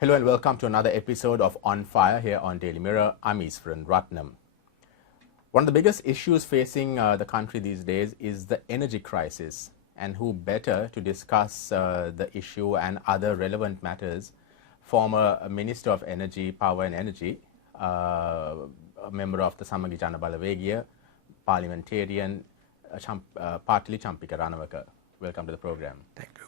Hello and welcome to another episode of On Fire here on Daily Mirror. I'm Easwaran Rutnum. One of the biggest issues facing the country these days is the energy crisis, and who better to discuss the issue and other relevant matters, former Minister of Energy, Power and Energy, a member of the Samagi Jana Balawegaya, parliamentarian, Patali Champika Ranawaka. Welcome to the program. Thank you.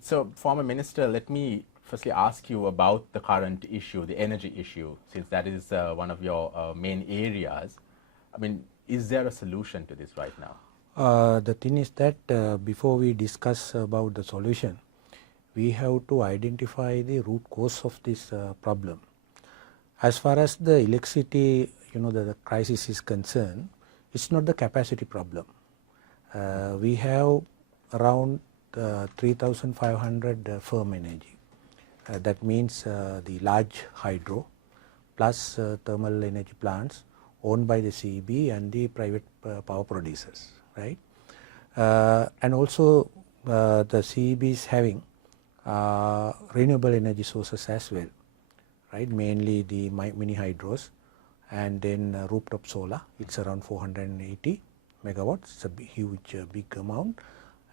So, former Minister, let me firstly ask you about the current issue, the energy issue, since that is one of your main areas. I mean, is there a solution to this right now? The thing is that before we discuss about the solution, we have to identify the root cause of this problem. As far as the electricity, the crisis is concerned, it's not the capacity problem. We have around 3,500 firm energy. That means the large hydro plus thermal energy plants owned by the CEB and the private power producers, right? And also the CEB is having renewable energy sources as well, right? Mainly the mini hydros and then rooftop solar. It's around 480 megawatts. It's a huge, big amount.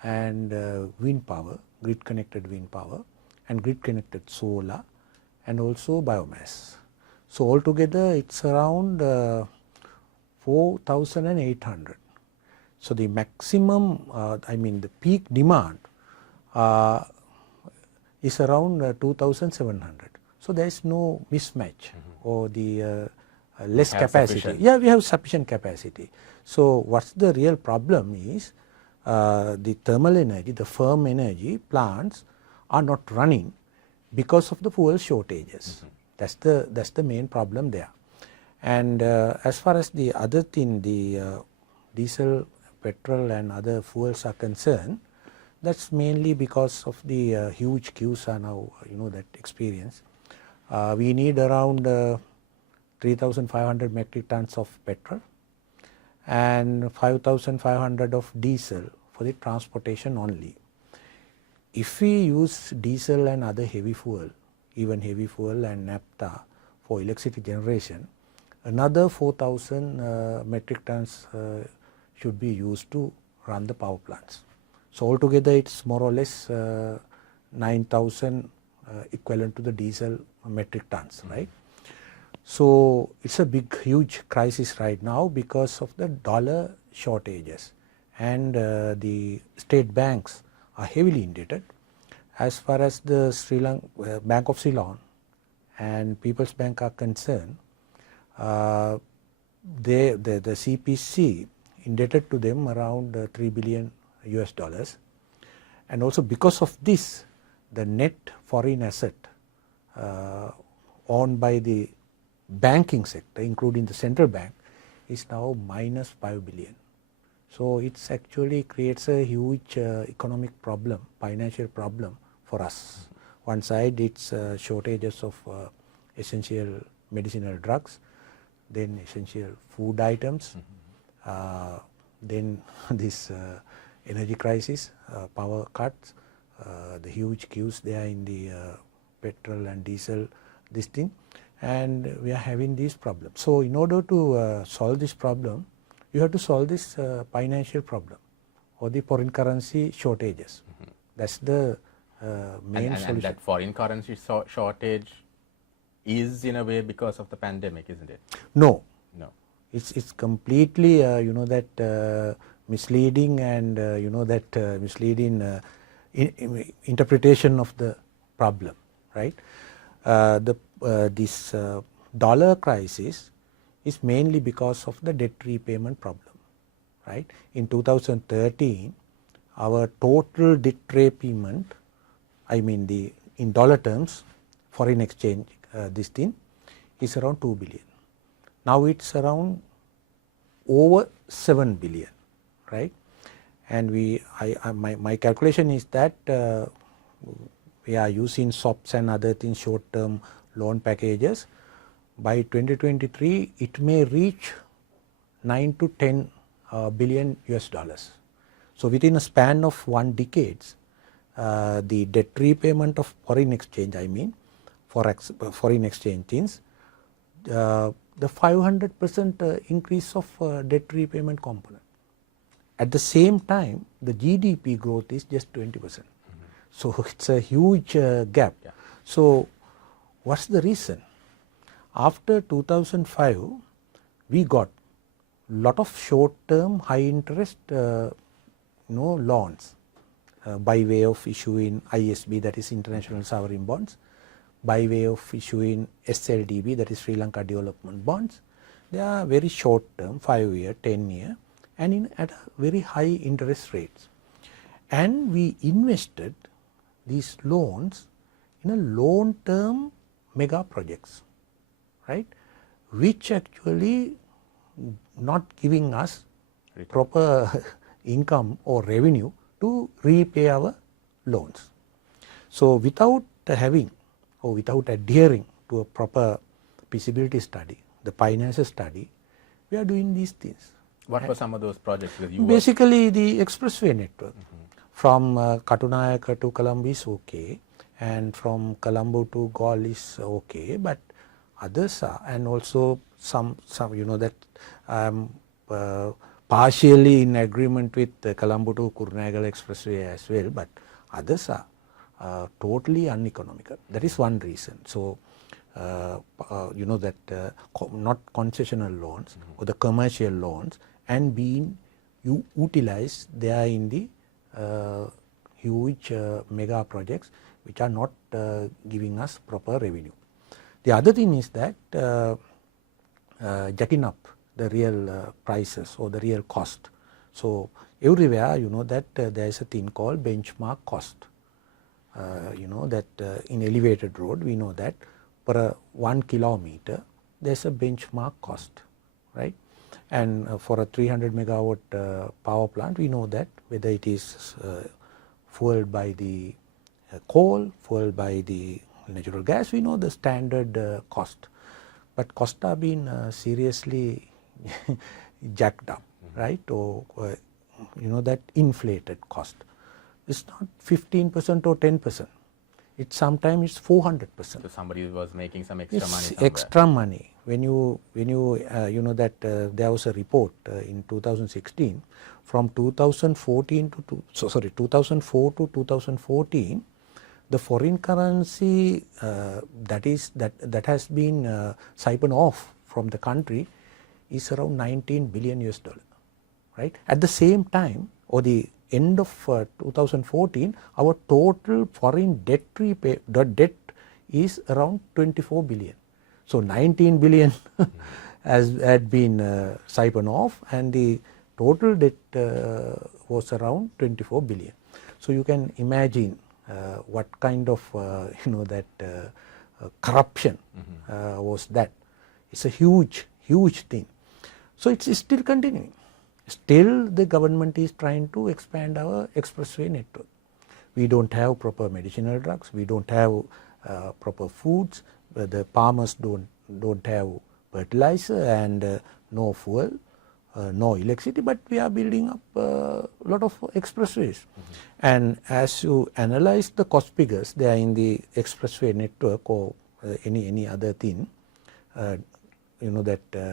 And wind power, grid connected wind power, and grid connected solar, and also biomass. So altogether it's around 4,800. So the maximum, the peak demand is around 2,700. So there is no mismatch or the less capacity. Sufficient. Yeah, we have sufficient capacity. So what's the real problem is the thermal energy, the firm energy plants are not running because of the fuel shortages. That's the main problem there. And as far as the other thing, the diesel, petrol and other fuels are concerned, that's mainly because of the huge queues are now, that experience. We need around 3,500 metric tons of petrol and 5,500 of diesel for the transportation only. If we use diesel and other heavy fuel, even heavy fuel and naphtha for electricity generation, another 4,000 metric tons should be used to run the power plants. So altogether it's more or less 9,000 equivalent to the diesel metric tons, right? So it's a big, huge crisis right now because of the dollar shortages, and the state banks are heavily indebted. As far as the Bank of Ceylon and People's Bank are concerned, the CPC indebted to them around $3 billion US, and also because of this, the net foreign asset owned by the banking sector, including the central bank, is now minus 5 billion. So it's actually creates a huge economic problem, financial problem for us. One side it's shortages of essential medicinal drugs, then essential food items, then this energy crisis, power cuts, the huge queues there in the petrol and diesel, this thing, and we are having these problems. So in order to solve this problem, you have to solve this financial problem or the foreign currency shortages. That's the main solution. And that foreign currency shortage is in a way because of the pandemic, isn't it? No. No. It's completely that misleading and misleading interpretation of the problem, right? This dollar crisis is mainly because of the debt repayment problem, right? In 2013, our total debt repayment, in dollar terms, foreign exchange, this thing is around 2 billion. Now it's around over 7 billion, right? And my calculation is that we are using swaps and other things, short-term loan packages. By 2023, it may reach 9 to 10 billion US dollars. So within a span of 1 decade, the debt repayment of foreign exchange, I mean foreign exchange things, the 500% increase of debt repayment component. At the same time, the GDP growth is just 20%. So it's a huge gap. Yeah. So what's the reason? After 2005, we got lot of short-term, high-interest loans by way of issuing ISB, that is International Sovereign Bonds, by way of issuing SLDB, that is Sri Lanka Development Bonds. They are very short-term, 5-year, 10-year, and at very high interest rates. And we invested these loans in a long-term mega projects, right, which actually not giving us proper income or revenue to repay our loans. So without having or without adhering to a proper feasibility study, the financial study, we are doing these things. What were some of those projects that you Basically the expressway network from Katunayaka to Colombo is okay, and from Colombo to Galle is okay, but others are, and also some that I am partially in agreement with the Colombo to Kurnagal expressway as well, but others are totally uneconomical. That is one reason. So that not concessional loans or the commercial loans and being utilized there in the huge mega projects which are not giving us proper revenue. The other thing is that jacking up the real prices or the real cost. So everywhere that there is a thing called benchmark cost. That in elevated road we know that per 1 kilometer there is a benchmark cost, right? And for a 300 megawatt power plant, we know that whether it is fueled by the coal, fueled by the natural gas, we know the standard cost. But costs are being seriously jacked up, right? Or that inflated cost. It's not 15% or 10%. It's sometimes it's 400%. So somebody was making some extra money somewhere. Extra money. When you that there was a report in 2016 from 2014 to 2004 to 2014, the foreign currency that has been siphoned off from the country is around 19 billion US dollar, right? At the same time, or the end of 2014, our total foreign debt is around 24 billion. So 19 billion had been siphoned off, and the total debt was around 24 billion. So you can imagine what kind of corruption was that. It's a huge thing. So it's still continuing. Still the government is trying to expand our expressway network. We don't have proper medicinal drugs, we don't have proper foods, the farmers don't have fertilizer and no fuel, no electricity, but we are building up a lot of expressways. And as you analyze the cost figures, they are in the expressway network or any other thing that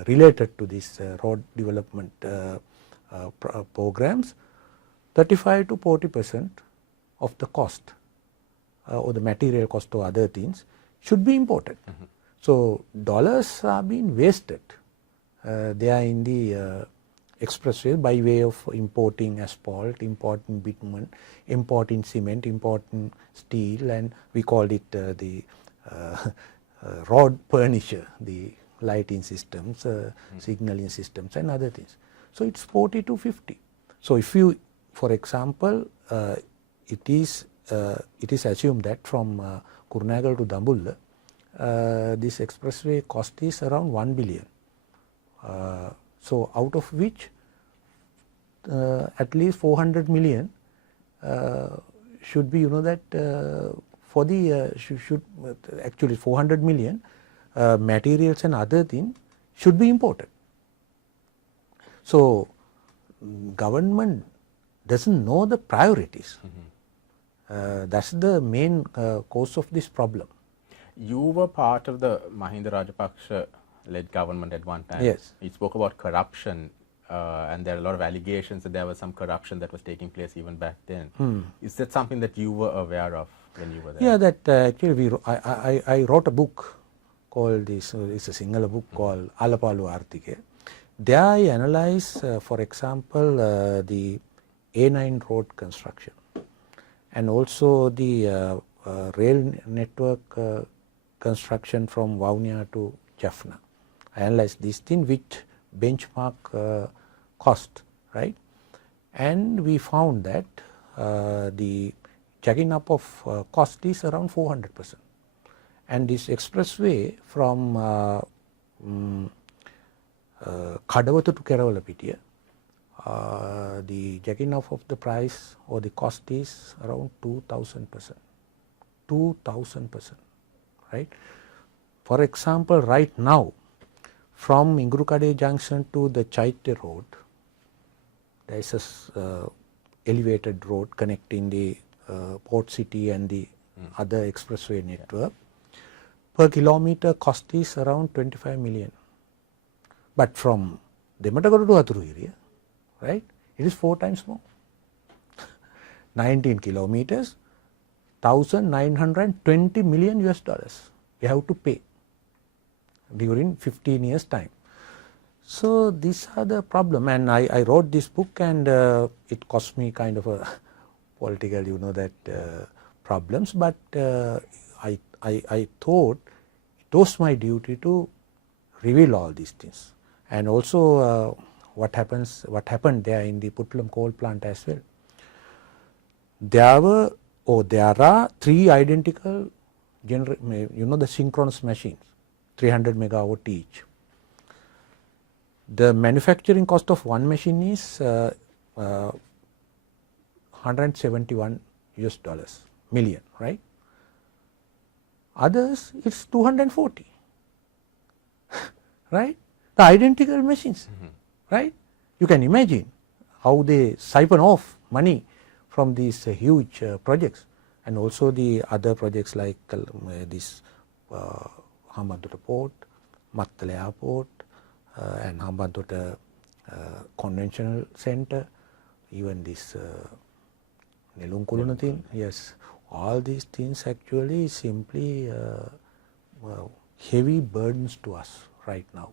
related to this road development programs, 35 to 40% of the cost or the material cost or other things should be imported. So dollars are being wasted. They are in the expressway by way of importing asphalt, importing bitumen, importing cement, importing steel, and we call it the road furniture, the lighting systems, signaling systems and other things. So it's 40 to 50. So if you, for example, it is assumed that from Kurnagal to Dambulla, this expressway cost is around 1 billion. So out of which at least 400 million should be, for the should actually 400 million materials and other things should be imported. So government doesn't know the priorities. That's the main cause of this problem. You were part of the Mahinda Rajapaksa-led government at one time. Yes. You spoke about corruption, and there are a lot of allegations that there was some corruption that was taking place even back then. Is that something that you were aware of when you were there? Yeah, that actually I wrote a book called this. It's a Sinhala book called Alapalu Arthike. There I analyze, for example, the A9 road construction, and also the rail network construction from Vaunia to Jaffna. I analyzed these things with benchmark cost, right? And we found that the jacking up of cost is around 400%. And this expressway from Kadawathu to Kerawalapitiya, the jacking up of the price or the cost is around 2000%. 2000%, right? For example, right now, from Ingurukade Junction to the Chaitya Road, there is a elevated road connecting the port city and the other expressway network. Per kilometer cost is around 25 million. But from Dematagadu to Aturu area, right, it is 4 times more. 19 kilometers, 1,920 million US dollars you have to pay during 15 years time. So these are the problem, and I wrote this book, and it cost me kind of a political, you know, that problems, but I thought it was my duty to reveal all these things, and also what happened there in the Puttalam coal plant as well. There are 3 identical the synchronous machines, 300 megawatt each. The manufacturing cost of one machine is 171 US dollars million, right? Others it's 240, right? The identical machines, right? You can imagine how they siphon off money from these huge projects, and also the other projects like this Hambantota Port, Mattala Airport, and Hambantota Conventional Center, even this Nelunkuluna thing. Yes, all these things actually simply heavy burdens to us right now.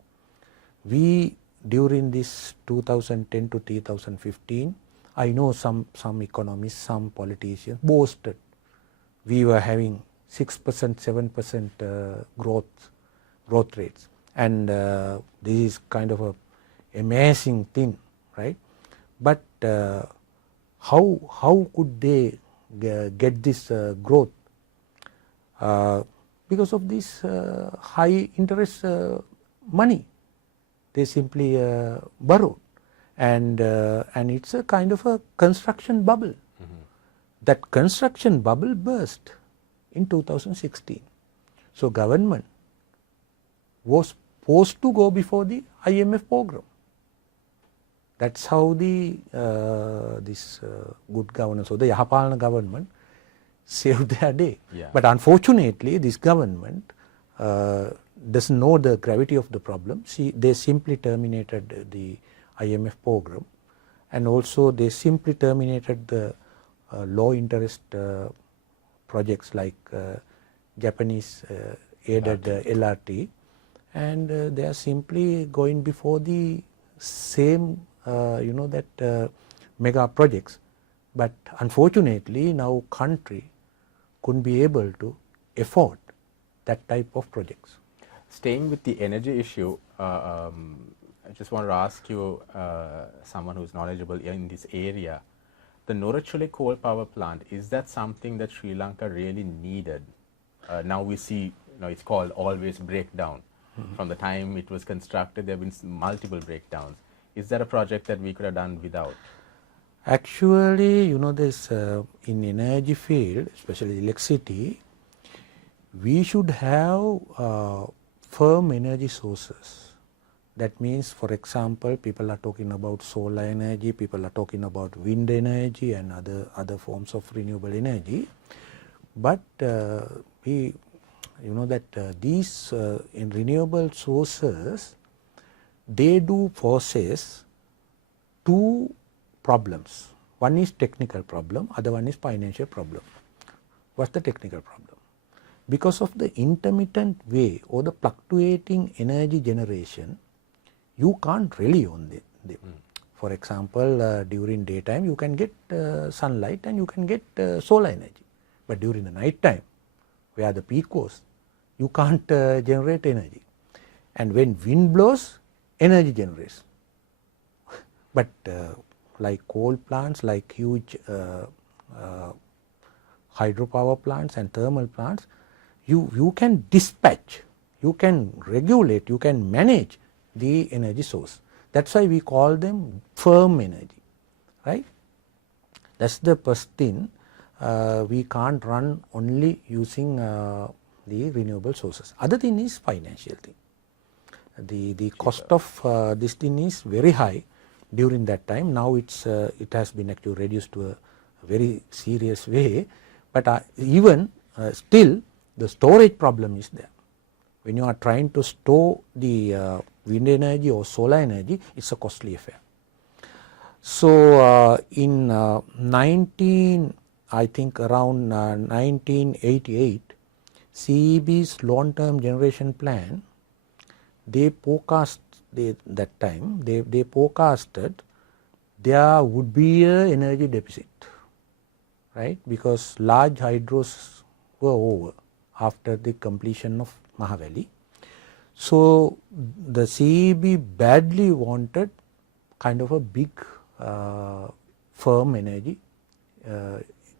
We, during this 2010 to 2015, I know some economists, some politicians boasted we were having 6%, 7% growth rates, and this is kind of a amazing thing, right? But how could they get this growth? Because of this high interest money, they simply borrowed, and it's a kind of a construction bubble. That construction bubble burst in 2016. So government was forced to go before the IMF program. That's how the this good governance or the Yahapalana government saved their day. Yeah. But unfortunately, this government doesn't know the gravity of the problem. They simply terminated the IMF program, and also they simply terminated the low interest projects like Japanese aided LRT, and they are simply going before the same mega projects. But unfortunately now country couldn't be able to afford that type of projects. Staying with the energy issue, I just want to ask you, someone who's knowledgeable in this area, the Norachule coal power plant, is that something that Sri Lanka really needed? Now we see, it's called always breakdown. From the time it was constructed, there have been multiple breakdowns. Is that a project that we could have done without? Actually, this in energy field, especially electricity, we should have firm energy sources That means, for example, people are talking about solar energy, people are talking about wind energy and other forms of renewable energy. But we, you know that these in renewable sources, they do possess two problems. One is technical problem, other one is financial problem. What's the technical problem? Because of the intermittent way or the fluctuating energy generation, you can't rely on them. For example, during daytime you can get sunlight and you can get solar energy. But during the night time, where the peak was, you can't generate energy. And when wind blows, energy generates. But like coal plants, like huge hydropower plants and thermal plants, you can dispatch, you can regulate, you can manage the energy source. That's why we call them firm energy, right? That's the first thing. We can't run only using the renewable sources. Other thing is financial thing. The cost of this thing is very high during that time. Now it has been actually reduced to a very serious way. But even still, the storage problem is there. When you are trying to store the wind energy or solar energy, it's a costly affair. So in I think around 1988, CEB's long-term generation plan, they forecast that time, they forecasted there would be an energy deficit, right? Because large hydros were over after the completion of Mahavali. So the CEB badly wanted kind of a big firm energy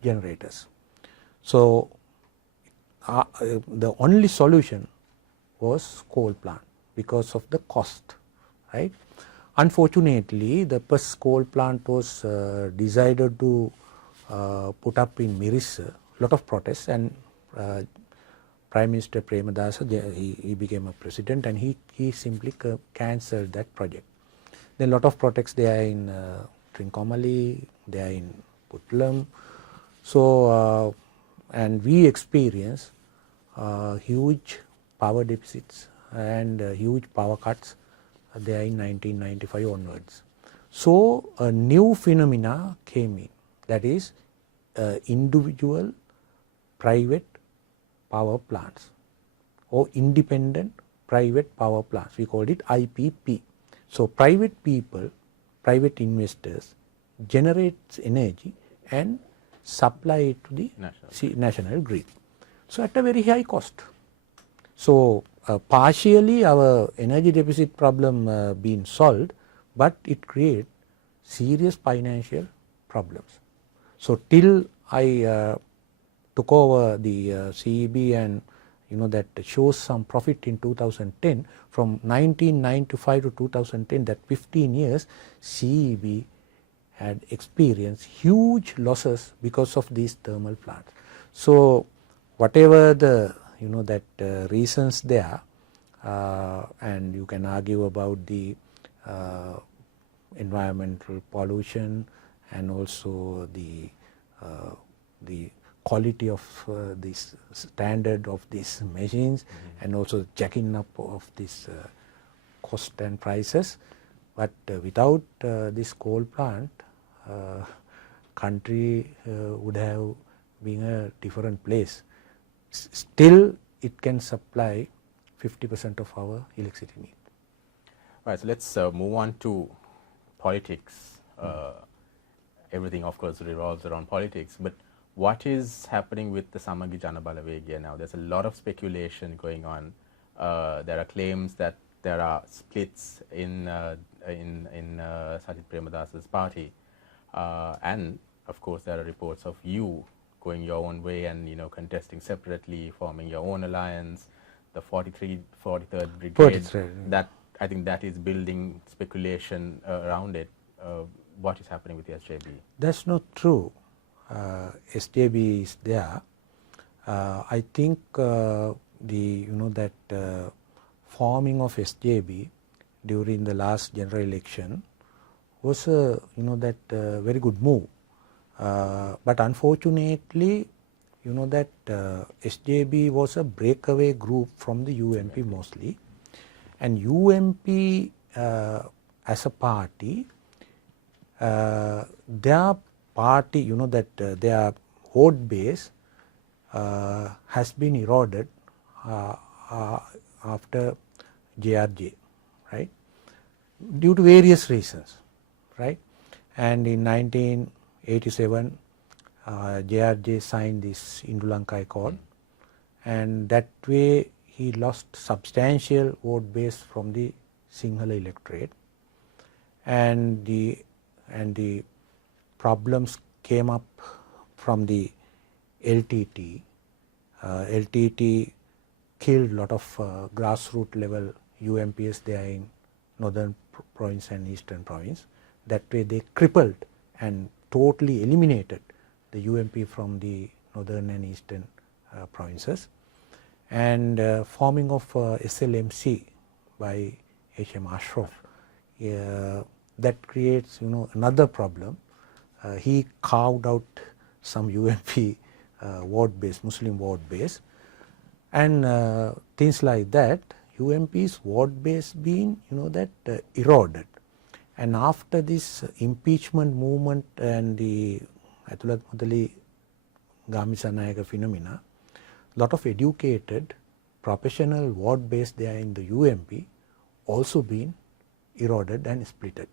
generators. So the only solution was coal plant because of the cost, right? Unfortunately, the first coal plant was decided to put up in Mirissa. Lot of protests, and Prime Minister Premadasa, he became a president, and he simply cancelled that project. Then lot of protests there in Trincomalee, there in Puttalam. So and we experience huge power deficits and huge power cuts there in 1995 onwards. So a new phenomena came in, that is individual private power plants or independent private power plants. We called it IPP. So private people, private investors generates energy and supply it to the national grid. So at a very high cost. So partially our energy deficit problem being solved, but it creates serious financial problems. So till I took over the CEB, and you know that shows some profit in 2010, from 1995 to 2010, that 15 years, CEB had experienced huge losses because of these thermal plants. So whatever the reasons there, and you can argue about the environmental pollution and also the quality of this standard of these machines, and also jacking up of this cost and prices. But without this coal plant, country would have been a different place. Still it can supply 50% of our electricity need. Right, so let's move on to politics. Everything of course revolves around politics, but what is happening with the Samagi Jana Balawegaya now? There's a lot of speculation going on. There are claims that there are splits in Sajid Premadasa's party, and of course there are reports of you going your own way and contesting separately, forming your own alliance, the 43rd Brigade. That I think that is building speculation around it. What is happening with the SJB? That's not true. SJB is there. I think the forming of SJB during the last general election was a very good move. But unfortunately, that SJB was a breakaway group from the UMP mostly, and UMP as a party, their party, their vote base has been eroded after JRJ, right, due to various reasons, right. And in 1987, JRJ signed this Lanka Accord, and that way he lost substantial vote base from the Sinhala electorate, and the problems came up from the LTT. LTT killed a lot of grassroots level UMPs there in northern province and eastern province. That way they crippled and totally eliminated the UMP from the northern and eastern provinces, and forming of SLMC by H.M. Ashraf, that creates another problem. He carved out some UMP vote base, Muslim vote base, and things like that. UMP's vote base being eroded, and after this impeachment movement and the Athulat Mudali Gamisanayaka phenomena, lot of educated professional vote base there in the UMP also been eroded and splitted.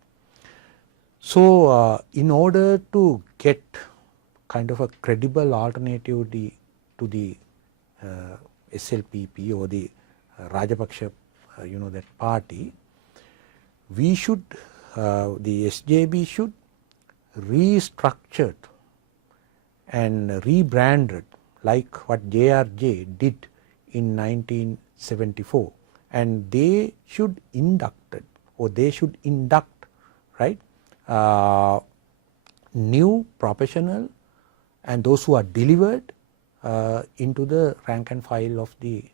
So in order to get kind of a credible alternative to the SLPP or the Rajapaksha, that party, we should, the SJB should restructured and rebranded like what JRJ did in 1974, and they should induct, right, new professional and those who are delivered into the rank and file of the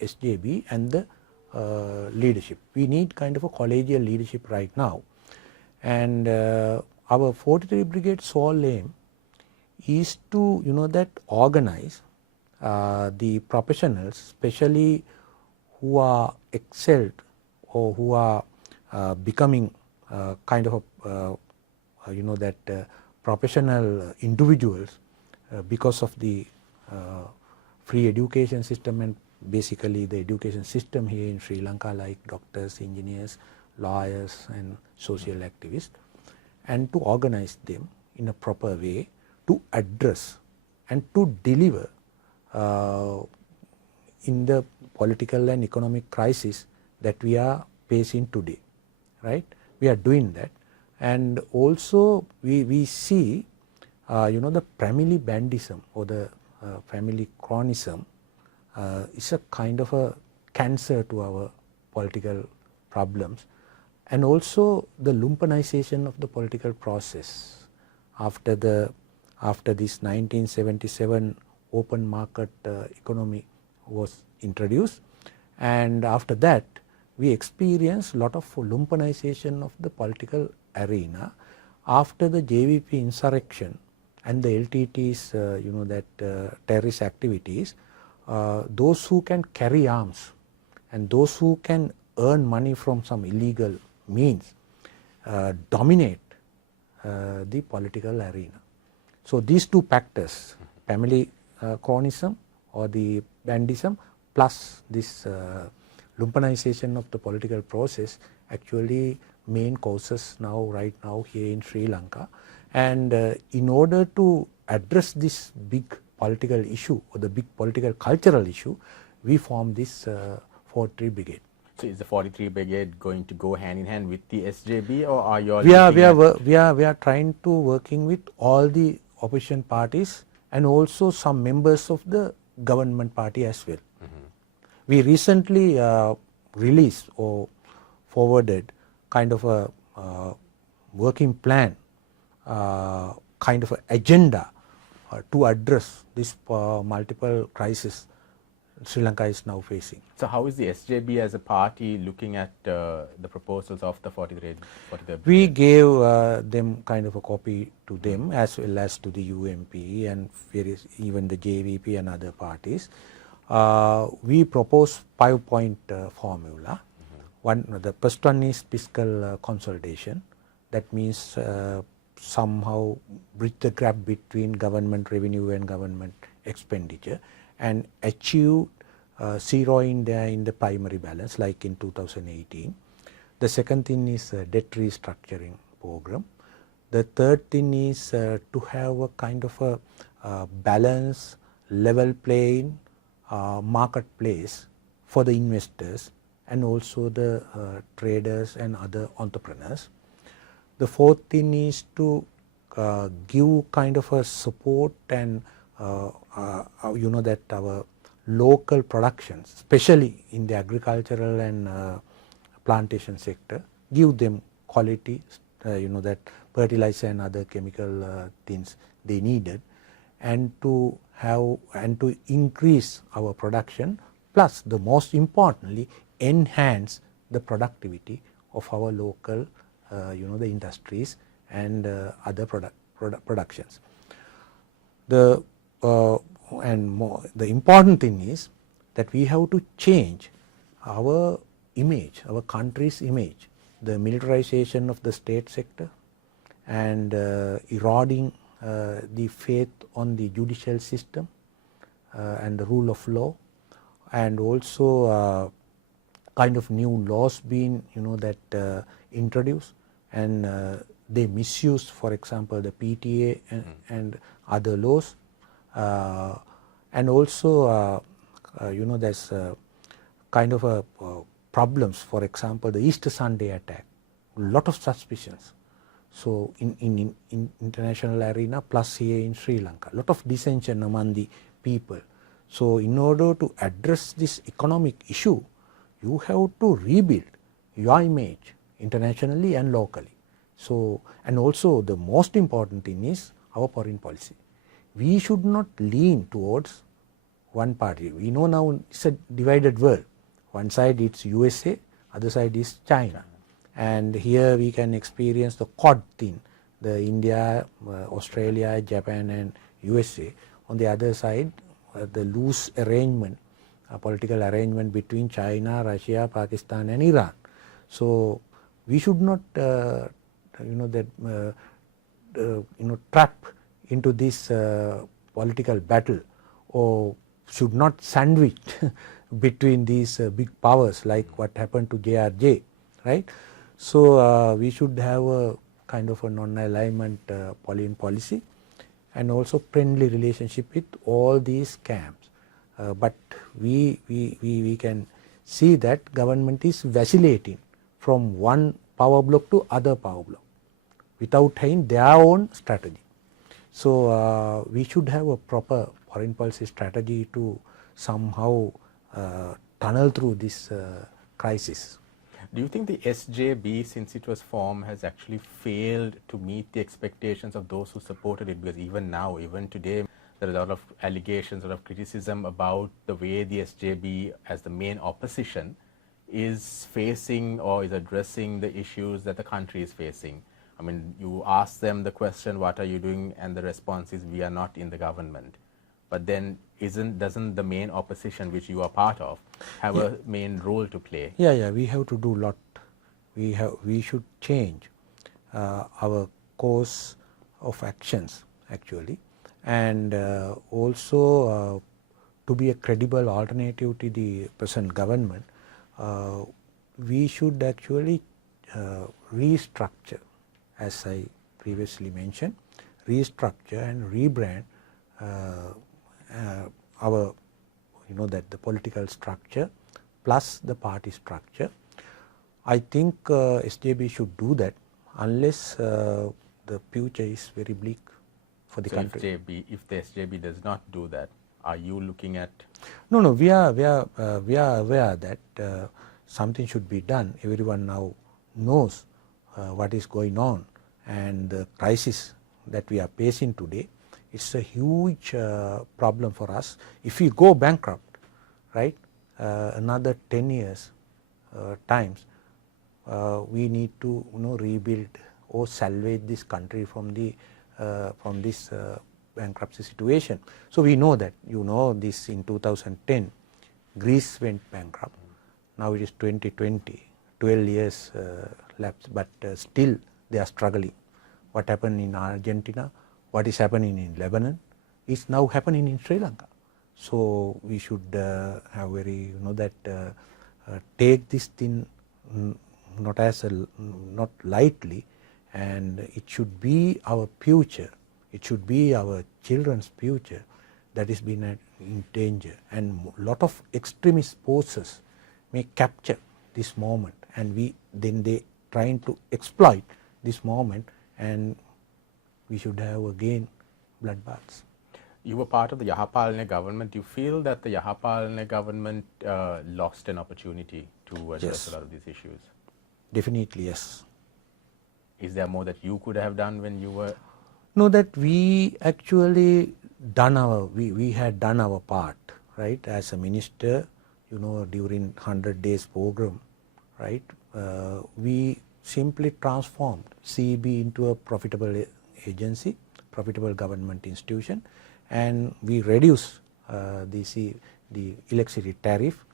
SJB and the leadership. We need kind of a collegial leadership right now, and our 43 Brigade sole aim is to organize the professionals, especially who are excelled or who are becoming kind of professional individuals because of the free education system and basically the education system here in Sri Lanka, like doctors, engineers, lawyers and social activists, and to organize them in a proper way to address and to deliver in the political and economic crisis that we are facing today, right. We are doing that, and also we see the family bandism or the family chronism is a kind of a cancer to our political problems, and also the lumpenization of the political process after this 1977 open market economy was introduced, and after that we experienced a lot of lumpenization of the political arena after the JVP insurrection and the LTT's terrorist activities. Those who can carry arms and those who can earn money from some illegal means dominate the political arena. So these two factors, family chronism or the bandism plus this lumpenization of the political process, actually main causes right now here in Sri Lanka. And in order to address this big political issue or the big political cultural issue, we formed this 43 Brigade. So is the 43 Brigade going to go hand in hand with the SJB, or are you all we are trying to working with all the opposition parties and also some members of the government party as well. We recently released or forwarded kind of a working plan, kind of an agenda to address this multiple crisis Sri Lanka is now facing. So how is the SJB as a party looking at the proposals of the 43rd? We gave them kind of a copy to them as well as to the UMP and various, even the JVP and other parties. We propose 5-point formula. The first one is fiscal consolidation. That means somehow bridge the gap between government revenue and government expenditure and achieve zero in the primary balance like in 2018. The second thing is debt restructuring program. The third thing is to have a kind of a balance, level playing marketplace for the investors and also the traders and other entrepreneurs. The fourth thing is to give kind of a support and that our local productions, especially in the agricultural and plantation sector, give them quality, that fertilizer and other chemical things they needed, and to increase our production, plus the most importantly enhance the productivity of our local the industries and other productions. The important thing is that we have to change our image, our country's image, the militarization of the state sector and eroding the faith on the judicial system and the rule of law, and also kind of new laws being that introduced and they misuse, for example, the PTA and other laws, and also there's kind of a problems, for example the Easter Sunday attack, lot of suspicions. So in international arena plus here in Sri Lanka, lot of dissension among the people. So in order to address this economic issue, you have to rebuild your image internationally and locally. So, and also the most important thing is our foreign policy. We should not lean towards one party. We know now it's a divided world. One side it's USA, other side is China. And here we can experience the quad thing, the India, Australia, Japan and USA. On the other side, the loose arrangement, political arrangement between China, Russia, Pakistan and Iran. So we should not trap into this political battle, or should not sandwich between these big powers like what happened to JRJ, right? So we should have a kind of a non-alignment foreign policy and also friendly relationship with all these camps. But we can see that government is vacillating from one power bloc to other power bloc without having their own strategy. So we should have a proper foreign policy strategy to somehow tunnel through this crisis. Do you think the SJB, since it was formed, has actually failed to meet the expectations of those who supported it? Because even now, even today, there is a lot of allegations, a lot of criticism about the way the SJB, as the main opposition, is facing or is addressing the issues that the country is facing. I mean, you ask them the question, what are you doing? And the response is, we are not in the government. But then doesn't the main opposition, which you are part of, have a main role to play? Yeah, we have to do a lot. We should change our course of actions actually, and also to be a credible alternative to the present government, we should actually restructure, as I previously mentioned, restructure and rebrand our that the political structure plus the party structure. I think SJB should do that unless the future is very bleak for the country. If the SJB does not do that, are you looking at? No, we are aware that something should be done. Everyone now knows what is going on, and the crisis that we are facing today, it's a huge problem for us. If we go bankrupt, right? Another 10 years times, we need to rebuild or salvage this country from this bankruptcy situation. So we know that this in 2010 Greece went bankrupt. Now it is 2020, 12 years lapsed, but still they are struggling. What happened in Argentina, what is happening in Lebanon, is now happening in Sri Lanka. So we should have very take this thing not lightly, and it should be our future. It should be our children's future that is being in danger, and lot of extremist forces may capture this moment, and then they trying to exploit this moment, and we should have again bloodbaths. You were part of the Yahapalne government. Do you feel that the Yahapalne government lost an opportunity to address a lot of these issues? Definitely, yes. Is there more that you could have done when you were? No, that we actually we had done our part, right? As a minister, during 100 days program, right? We simply transformed CEB into a profitable agency, profitable government institution, and we reduced the electricity tariff,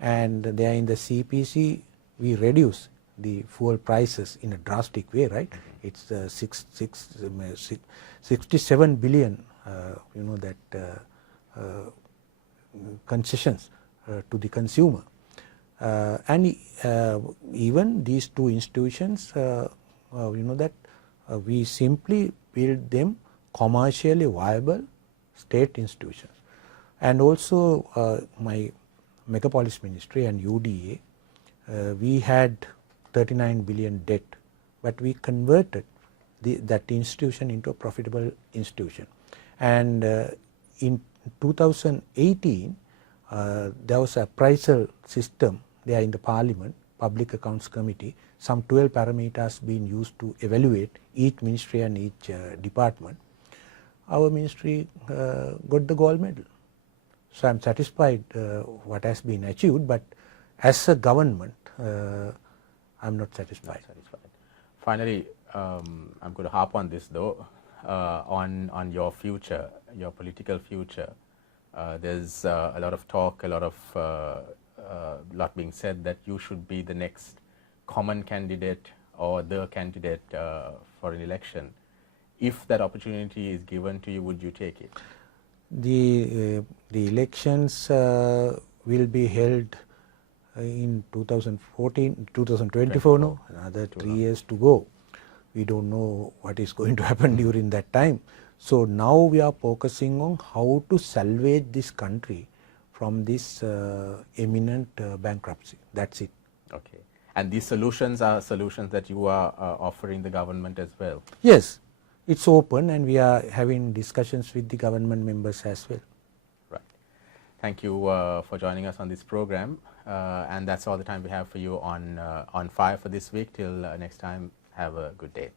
and there in the CPC we reduce the fuel prices in a drastic way, right? It's 67 billion, concessions to the consumer, and even these two institutions, we simply build them commercially viable state institutions. And also my megapolis ministry and UDA, we had 39 billion debt, but we converted that institution into a profitable institution. And in 2018, there was an appraisal system there in the Parliament, Public Accounts Committee, some 12 parameters being used to evaluate each ministry and each department. Our ministry got the gold medal. So I am satisfied what has been achieved, but as a government, I am not satisfied. Finally, I'm going to harp on this though, on your future, your political future. There's a lot of talk, a lot being said that you should be the next common candidate or the candidate for an election. If that opportunity is given to you, would you take it? The elections will be held in 2014, 2024 now, another 3 years to go. We don't know what is going to happen during that time. So now we are focusing on how to salvage this country from this imminent bankruptcy. That's it. Okay. And these solutions are solutions that you are offering the government as well? Yes, it's open, and we are having discussions with the government members as well. Right. Thank you for joining us on this program. And that's all the time we have for you on Fire for this week. Till next time, have a good day.